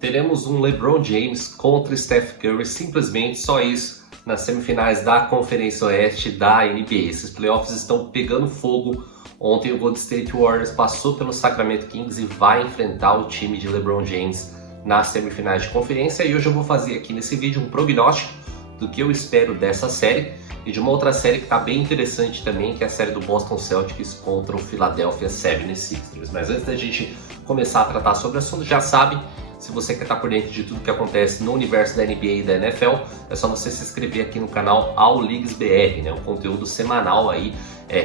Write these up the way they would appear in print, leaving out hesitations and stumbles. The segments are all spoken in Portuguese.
teremos um LeBron James contra Steph Curry, simplesmente só isso, nas semifinais da Conferência Oeste da NBA. Esses playoffs estão pegando fogo. Ontem o Golden State Warriors passou pelo Sacramento Kings e vai enfrentar o time de LeBron James nas semifinais de conferência. E hoje eu vou fazer aqui nesse vídeo um prognóstico do que eu espero dessa série e de uma outra série que está bem interessante também, que é a série do Boston Celtics contra o Philadelphia 76ers. Mas antes da gente começar a tratar sobre o assunto, já sabe, se você quer estar por dentro de tudo que acontece no universo da NBA e da NFL, é só você se inscrever aqui no canal All Leagues BR, né? Um conteúdo semanal aí,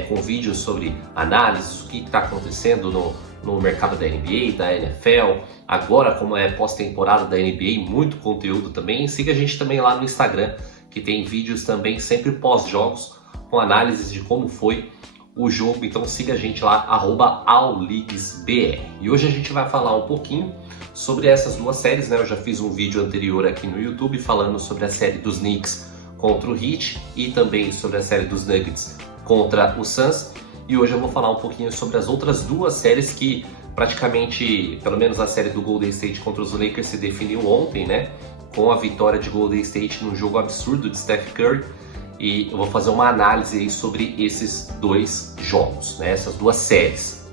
com vídeos sobre análises, o que está acontecendo no mercado da NBA, da NFL, agora como é pós-temporada da NBA, muito conteúdo também. E siga a gente também lá no Instagram, que tem vídeos também sempre pós-jogos, com análises de como foi o jogo. Então siga a gente lá, @AllLeaguesBR. E hoje a gente vai falar um pouquinho sobre essas duas séries, né? Eu já fiz um vídeo anterior aqui no YouTube falando sobre a série dos Knicks contra o Heat e também sobre a série dos Nuggets contra o Suns. E hoje eu vou falar um pouquinho sobre as outras duas séries que praticamente, pelo menos a série do Golden State contra os Lakers se definiu ontem, né? Com a vitória de Golden State num jogo absurdo de Steph Curry. E eu vou fazer uma análise aí sobre esses dois jogos, né? Essas duas séries.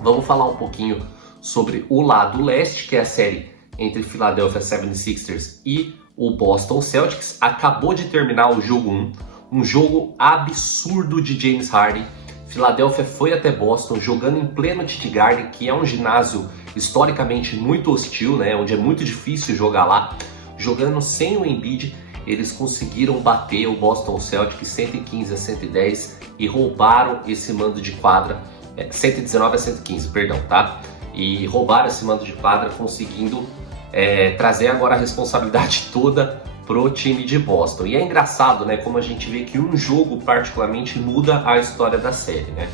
Vamos falar um pouquinho sobre o lado leste, que é a série entre Philadelphia 76ers e o Boston Celtics. Acabou de terminar o jogo 1, um jogo absurdo de James Harden. Philadelphia foi até Boston jogando em pleno TD Garden, que é um ginásio historicamente muito hostil, né? Onde é muito difícil jogar lá. Jogando sem o Embiid, eles conseguiram bater o Boston Celtics 115-110 e roubaram esse mando de quadra, 119-115, perdão, tá? E roubaram esse mando de quadra, conseguindo trazer agora a responsabilidade toda pro time de Boston. E é engraçado, né, como a gente vê que um jogo particularmente muda a história da série, né?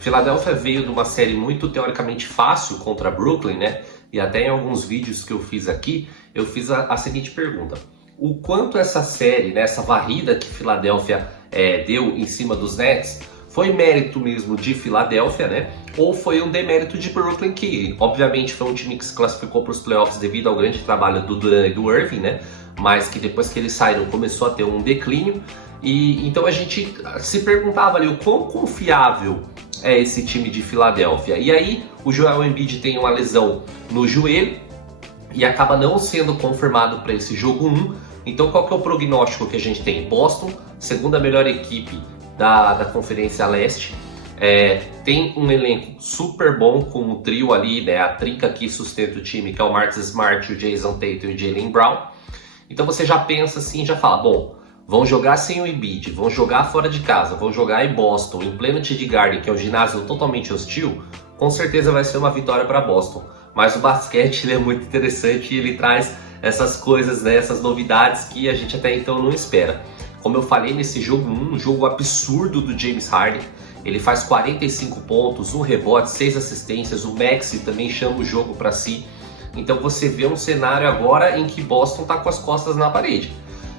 Philadelphia veio de uma série muito teoricamente fácil contra Brooklyn, né? E até em alguns vídeos que eu fiz aqui, eu fiz a seguinte pergunta: o quanto essa série, né, essa varrida que Philadelphia deu em cima dos Nets, foi mérito mesmo de Philadelphia, né? Ou foi um demérito de Brooklyn, que obviamente foi um time que se classificou para os playoffs devido ao grande trabalho do Durant e do Irving, né? Mas que depois que eles saíram começou a ter um declínio. E então a gente se perguntava ali o quão confiável é esse time de Philadelphia. E aí o Joel Embiid tem uma lesão no joelho e acaba não sendo confirmado para esse jogo 1. Então qual que é o prognóstico que a gente tem? Boston, segunda melhor equipe da Conferência Leste, tem um elenco super bom com o trio ali, né, a trinca que sustenta o time, que é o Marcus Smart, o Jason Tatum e o Jaylen Brown. Então você já pensa assim, já fala, bom, vão jogar sem o Embiid, vão jogar fora de casa, vão jogar em Boston, em pleno TD Garden, que é um ginásio totalmente hostil, com certeza vai ser uma vitória para Boston. Mas o basquete ele é muito interessante e ele traz essas coisas, né, essas novidades que a gente até então não espera. Como eu falei nesse jogo 1, um jogo absurdo do James Harden, ele faz 45 pontos, 1 rebote, 6 assistências, o Maxey também chama o jogo para si. Então você vê um cenário agora em que Boston está com as costas na parede.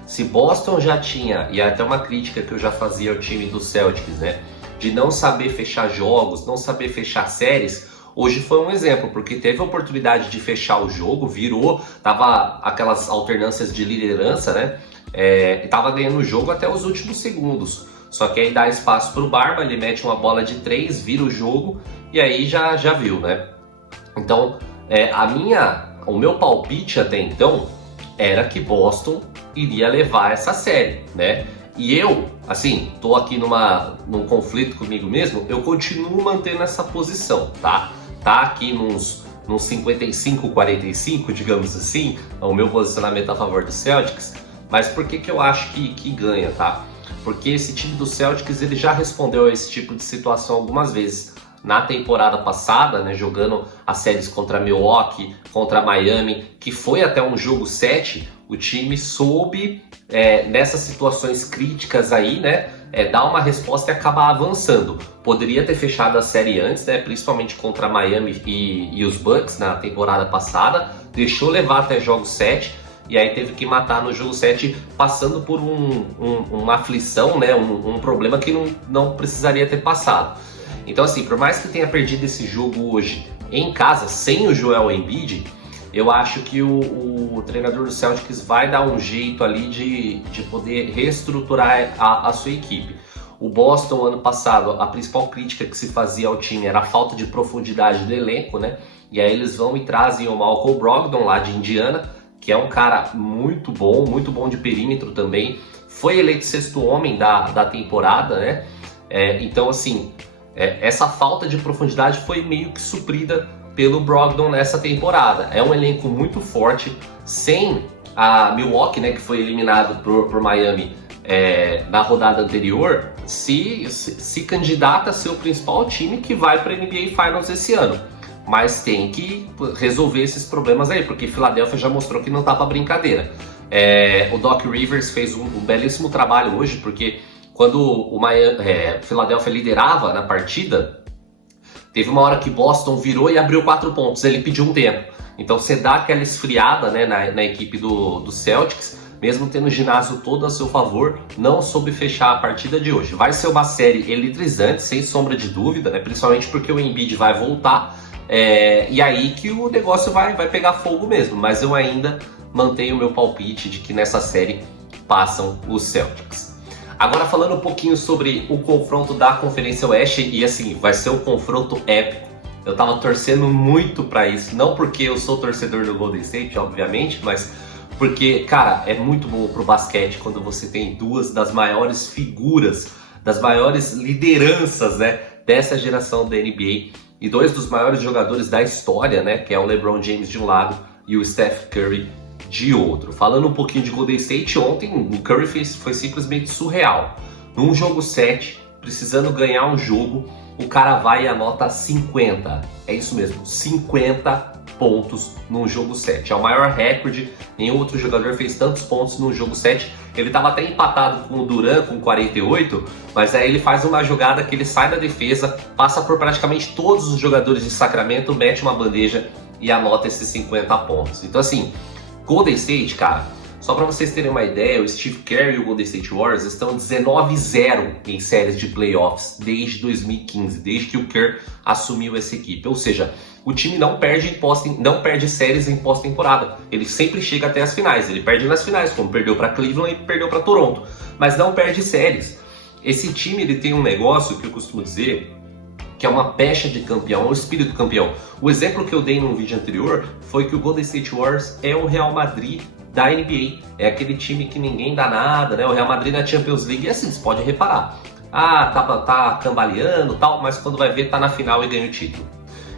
Se Boston já tinha, e é até uma crítica que eu já fazia ao time do Celtics, né, de não saber fechar jogos, não saber fechar séries, hoje foi um exemplo, porque teve a oportunidade de fechar o jogo, virou, tava aquelas alternâncias de liderança, né, e tava ganhando o jogo até os últimos segundos. Só que aí dá espaço para o Barba, ele mete uma bola de 3, vira o jogo e aí já viu, né? Então, o meu palpite até então era que Boston iria levar essa série, né? E eu, assim, tô aqui num conflito comigo mesmo, eu continuo mantendo essa posição, tá? Tá aqui nos 55-45, digamos assim, o meu posicionamento a favor do Celtics. Mas por que eu acho que ganha, tá? Porque esse time do Celtics ele já respondeu a esse tipo de situação algumas vezes. Na temporada passada, né, jogando as séries contra Milwaukee, contra Miami, que foi até um jogo 7, o time soube, nessas situações críticas aí, né, dar uma resposta e acabar avançando. Poderia ter fechado a série antes, né, principalmente contra Miami e os Bucks na temporada passada, deixou levar até jogo 7, e aí teve que matar no jogo 7, passando por uma aflição, né, um problema que não precisaria ter passado. Então assim, por mais que tenha perdido esse jogo hoje em casa, sem o Joel Embiid, eu acho que o treinador do Celtics vai dar um jeito ali de poder reestruturar a sua equipe. O Boston, ano passado, a principal crítica que se fazia ao time era a falta de profundidade do elenco, né? E aí eles vão e trazem o Malcolm Brogdon lá de Indiana, que é um cara muito bom de perímetro também. Foi eleito sexto homem da temporada, né? Então, assim, essa falta de profundidade foi meio que suprida pelo Brogdon nessa temporada. É um elenco muito forte, sem a Milwaukee, né, que foi eliminado por Miami na rodada anterior, se candidata a ser o principal time que vai para a NBA Finals esse ano. Mas tem que resolver esses problemas aí, porque Philadelphia já mostrou que não tá para brincadeira. O Doc Rivers fez um belíssimo trabalho hoje, porque quando o Philadelphia liderava na partida, teve uma hora que Boston virou e abriu 4 pontos, ele pediu um tempo. Então você dá aquela esfriada, né, na equipe do Celtics, mesmo tendo o ginásio todo a seu favor, não soube fechar a partida de hoje. Vai ser uma série eletrizante, sem sombra de dúvida, né, principalmente porque o Embiid vai voltar, e aí que o negócio vai pegar fogo mesmo. Mas eu ainda mantenho o meu palpite de que nessa série passam os Celtics. Agora falando um pouquinho sobre o confronto da Conferência Oeste, e assim, vai ser um confronto épico. Eu tava torcendo muito para isso, não porque eu sou torcedor do Golden State, obviamente, mas porque, cara, é muito bom pro basquete quando você tem duas das maiores figuras, das maiores lideranças, né, dessa geração da NBA, e dois dos maiores jogadores da história, né, que é o LeBron James de um lado e o Steph Curry de outro. Falando um pouquinho de Golden State, ontem o Curry foi simplesmente surreal. Num jogo 7, precisando ganhar um jogo, o cara vai e anota 50. É isso mesmo, 50 pontos num jogo 7. É o maior recorde, nenhum outro jogador fez tantos pontos num jogo 7. Ele estava até empatado com o Durant com 48, mas aí ele faz uma jogada que ele sai da defesa, passa por praticamente todos os jogadores de Sacramento, mete uma bandeja e anota esses 50 pontos. Então assim, Golden State, cara, só para vocês terem uma ideia, o Steve Kerr e o Golden State Warriors estão 19-0 em séries de playoffs desde 2015, desde que o Kerr assumiu essa equipe. Ou seja, o time não perde séries em pós-temporada. Ele sempre chega até as finais. Ele perde nas finais, como perdeu para Cleveland e perdeu para Toronto, mas não perde séries. Esse time ele tem um negócio que eu costumo dizer que é uma pecha de campeão, um espírito campeão. O exemplo que eu dei no vídeo anterior foi que o Golden State Warriors é o Real Madrid da NBA. É aquele time que ninguém dá nada, né? O Real Madrid na Champions League, e assim, você pode reparar. Tá cambaleando e tal, mas quando vai ver, tá na final e ganha o título.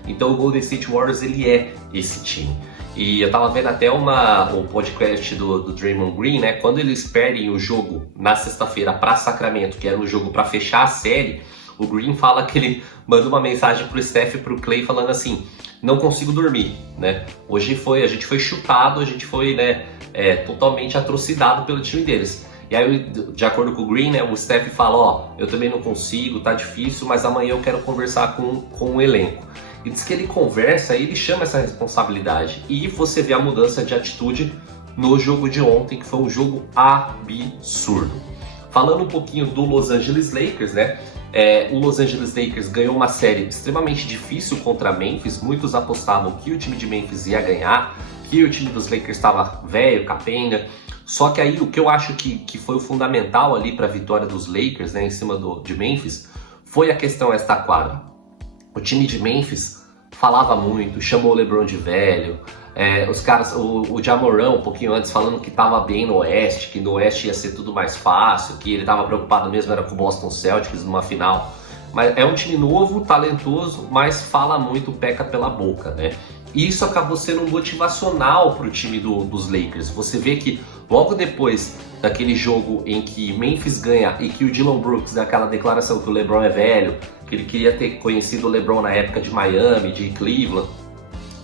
Então o Golden State Warriors, ele é esse time. E eu tava vendo até o podcast do Draymond Green, né? Quando eles perdem o jogo na sexta-feira para Sacramento, que era o jogo para fechar a série, o Green fala que ele manda uma mensagem pro Steph e pro Clay falando assim: não consigo dormir, né? Hoje a gente foi chutado, a gente foi, né, totalmente atrocidado pelo time deles. E aí, de acordo com o Green, né, o Steph fala: ó, eu também não consigo, tá difícil, mas amanhã eu quero conversar com o elenco. E diz que ele conversa e ele chama essa responsabilidade. E você vê a mudança de atitude no jogo de ontem, que foi um jogo absurdo. Falando um pouquinho do Los Angeles Lakers, né? O Los Angeles Lakers ganhou uma série extremamente difícil contra Memphis. Muitos apostavam que o time de Memphis ia ganhar, que o time dos Lakers estava velho, capenga. Só que aí o que eu acho que foi o fundamental ali para a vitória dos Lakers, né, em cima de Memphis, foi a questão extra-quadra. O time de Memphis falava muito, chamou o LeBron de velho. Os caras, o Ja Morant um pouquinho antes falando que estava bem no Oeste, que no Oeste ia ser tudo mais fácil, que ele estava preocupado mesmo era com o Boston Celtics numa final. Mas é um time novo, talentoso, mas fala muito, peca pela boca, né? E isso acabou sendo um motivacional para o time dos Lakers. Você vê que logo depois daquele jogo em que Memphis ganha e que o Dillon Brooks dá aquela declaração que o LeBron é velho, que ele queria ter conhecido o LeBron na época de Miami, de Cleveland,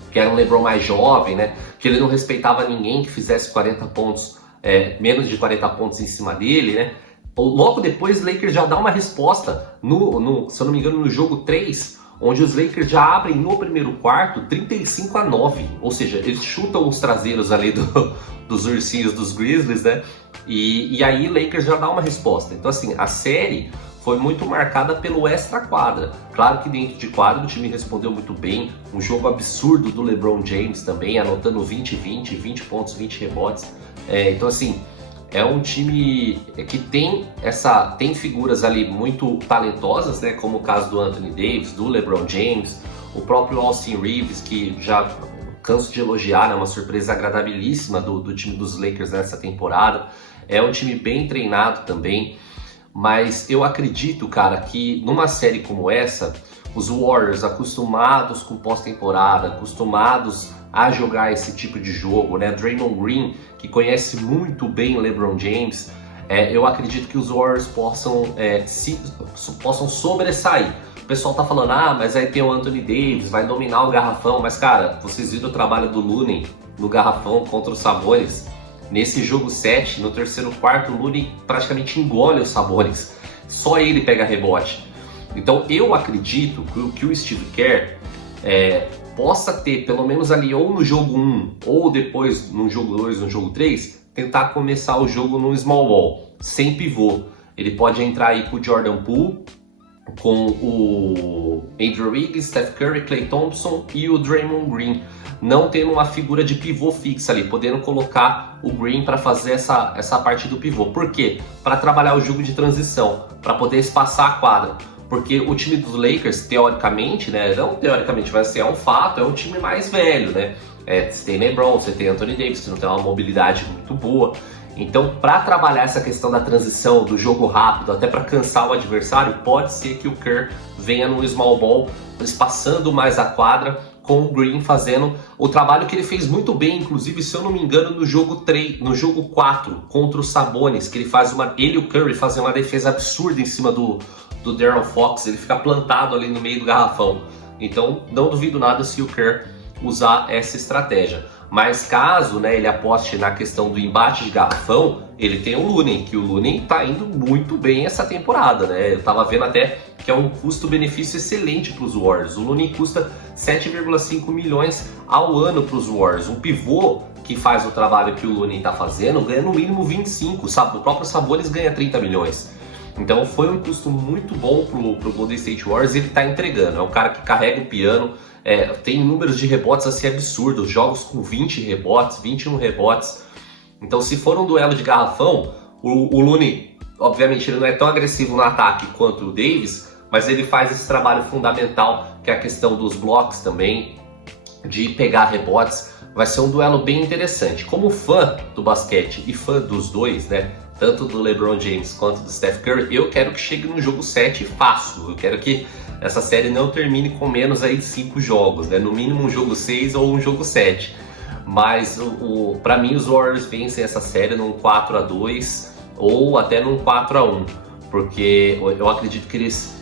que era um LeBron mais jovem, né? Que ele não respeitava ninguém que fizesse 40 pontos, menos de 40 pontos em cima dele, né? Logo depois, o Lakers já dá uma resposta, se eu não me engano, no jogo 3, onde os Lakers já abrem no primeiro quarto 35-9, ou seja, eles chutam os traseiros ali dos ursinhos dos Grizzlies, né? E aí o Lakers já dá uma resposta. Então assim, a série foi muito marcada pelo extra-quadra. Claro que dentro de quadra o time respondeu muito bem, um jogo absurdo do LeBron James também, anotando 20 pontos, 20 rebotes. Então assim, é um time que tem figuras ali muito talentosas, né, como o caso do Anthony Davis, do LeBron James, o próprio Austin Reeves, que já canso de elogiar, é uma surpresa agradabilíssima do time dos Lakers nessa temporada. É um time bem treinado também, mas eu acredito, cara, que numa série como essa, os Warriors, acostumados com pós-temporada, acostumados a jogar esse tipo de jogo, né? Draymond Green, que conhece muito bem LeBron James, eu acredito que os Warriors possam sobressair. O pessoal tá falando, mas aí tem o Anthony Davis, vai dominar o garrafão, mas cara, vocês viram o trabalho do Looney no garrafão contra os Sabonis? Nesse jogo 7, no terceiro quarto, o Looney praticamente engole os Sabonis, só ele pega rebote. Então eu acredito que o Steve Kerr possa ter, pelo menos ali, ou no jogo 1, ou depois no jogo 2, no jogo 3, tentar começar o jogo no small ball, sem pivô. Ele pode entrar aí com o Jordan Poole, com o Andrew Wiggins, Steph Curry, Klay Thompson e o Draymond Green, não tendo uma figura de pivô fixa ali, podendo colocar o Green para fazer essa parte do pivô. Por quê? Para trabalhar o jogo de transição, para poder espaçar a quadra. Porque o time dos Lakers, teoricamente, né, não teoricamente, mas assim, é um fato, é um time mais velho, né? Você tem LeBron, você tem Anthony Davis, você não tem uma mobilidade muito boa. Então, para trabalhar essa questão da transição, do jogo rápido, até para cansar o adversário, pode ser que o Kerr venha no small ball, espaçando mais a quadra, com o Green fazendo o trabalho que ele fez muito bem, inclusive, se eu não me engano, no jogo 4 contra o Sabonis, que ele e o Curry fazem uma defesa absurda em cima do De'Aaron Fox, ele fica plantado ali no meio do garrafão. Então, não duvido nada se o Kerr usar essa estratégia. Mas caso, né, ele aposte na questão do embate de garrafão, ele tem o Looney, que o Looney tá indo muito bem essa temporada, né? Eu tava vendo até que é um custo-benefício excelente para os Warriors. O Looney custa 7,5 milhões ao ano para os Warriors. Um pivô que faz o trabalho que o Looney tá fazendo ganha no mínimo 25, sabe? O próprio Sabonis ganha 30 milhões. Então foi um custo muito bom pro Golden State Warriors e ele tá entregando. É um cara que carrega o piano, tem números de rebotes assim absurdos, jogos com 20 rebotes, 21 rebotes. Então se for um duelo de garrafão, o Looney, obviamente ele não é tão agressivo no ataque quanto o Davis, mas ele faz esse trabalho fundamental, que é a questão dos blocos também, de pegar rebotes. Vai ser um duelo bem interessante. Como fã do basquete e fã dos dois, né, tanto do LeBron James quanto do Steph Curry, eu quero que chegue no jogo 7 fácil. Eu quero que essa série não termine com menos aí de 5 jogos, né? No mínimo um jogo 6 ou um jogo 7. Mas para mim os Warriors vencem essa série num 4-2 ou até num 4-1, porque eu acredito que eles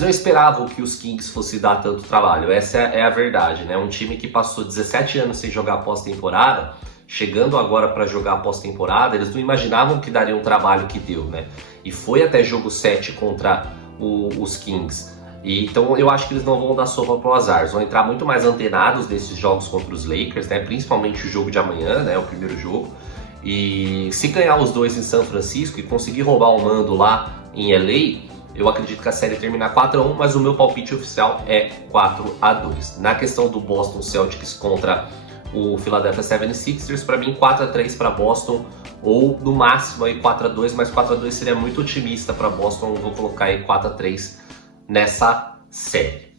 não esperavam que os Kings fosse dar tanto trabalho. Essa é a verdade, né? Um time que passou 17 anos sem jogar pós-temporada, chegando agora para jogar pós-temporada, eles não imaginavam que daria um trabalho que deu, né? E foi até jogo 7 contra os Kings. Então eu acho que eles não vão dar sopa pro azar, eles vão entrar muito mais antenados desses jogos contra os Lakers, né? Principalmente o jogo de amanhã, né? O primeiro jogo. E se ganhar os dois em São Francisco e conseguir roubar o mando lá em LA, eu acredito que a série termina 4-1, mas o meu palpite oficial é 4-2. Na questão do Boston Celtics contra o Philadelphia 76ers, para mim 4-3 para Boston, ou no máximo aí 4-2, mas 4-2 seria muito otimista para Boston, vou colocar aí 4-3 nessa série.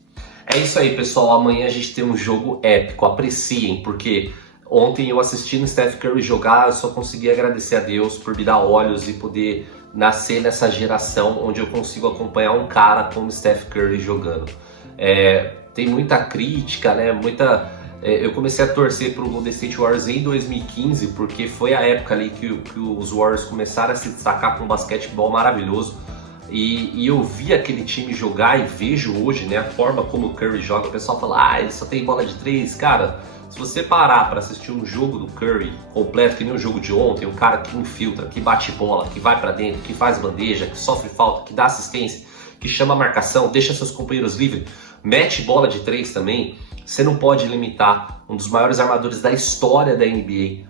É isso aí, pessoal, amanhã a gente tem um jogo épico, apreciem, porque ontem eu assisti no Steph Curry jogar, eu só consegui agradecer a Deus por me dar olhos e poder nascer nessa geração onde eu consigo acompanhar um cara como Steph Curry jogando. Tem muita crítica, né? Eu comecei a torcer para o Golden State Warriors em 2015, porque foi a época ali que os Warriors começaram a se destacar com um basquetebol maravilhoso. E eu vi aquele time jogar e vejo hoje, né, a forma como o Curry joga. O pessoal fala, ele só tem bola de 3. Cara, se você parar para assistir um jogo do Curry completo, que nem o jogo de ontem, um cara que infiltra, que bate bola, que vai para dentro, que faz bandeja, que sofre falta, que dá assistência, que chama a marcação, deixa seus companheiros livres, mete bola de 3 também, você não pode limitar um dos maiores armadores da história da NBA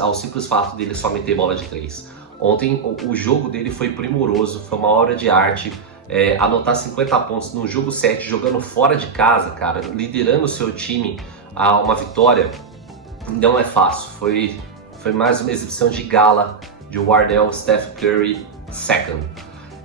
ao simples fato dele só meter bola de 3. Ontem o jogo dele foi primoroso, foi uma obra de arte. Anotar 50 pontos no jogo 7, jogando fora de casa, cara, liderando o seu time a uma vitória, não é fácil. Foi mais uma exibição de gala de Wardell Steph Curry II.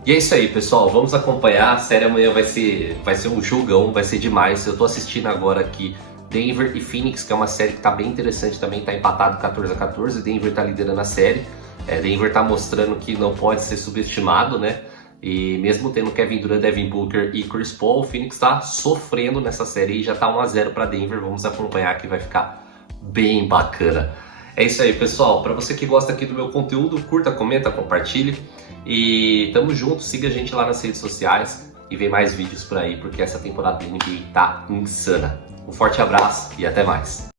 E é isso aí, pessoal, vamos acompanhar. A série amanhã vai ser um jogão, vai ser demais. Eu tô assistindo agora aqui Denver e Phoenix, que é uma série que tá bem interessante também, tá empatado 14-14, Denver tá liderando a série. Denver tá mostrando que não pode ser subestimado, né? E mesmo tendo Kevin Durant, Devin Booker e Chris Paul, o Phoenix tá sofrendo nessa série e já tá 1-0 para Denver. Vamos acompanhar que vai ficar bem bacana. É isso aí, pessoal. Para você que gosta aqui do meu conteúdo, curta, comenta, compartilhe. E tamo junto, siga a gente lá nas redes sociais e vem mais vídeos por aí, porque essa temporada da NBA tá insana. Um forte abraço e até mais.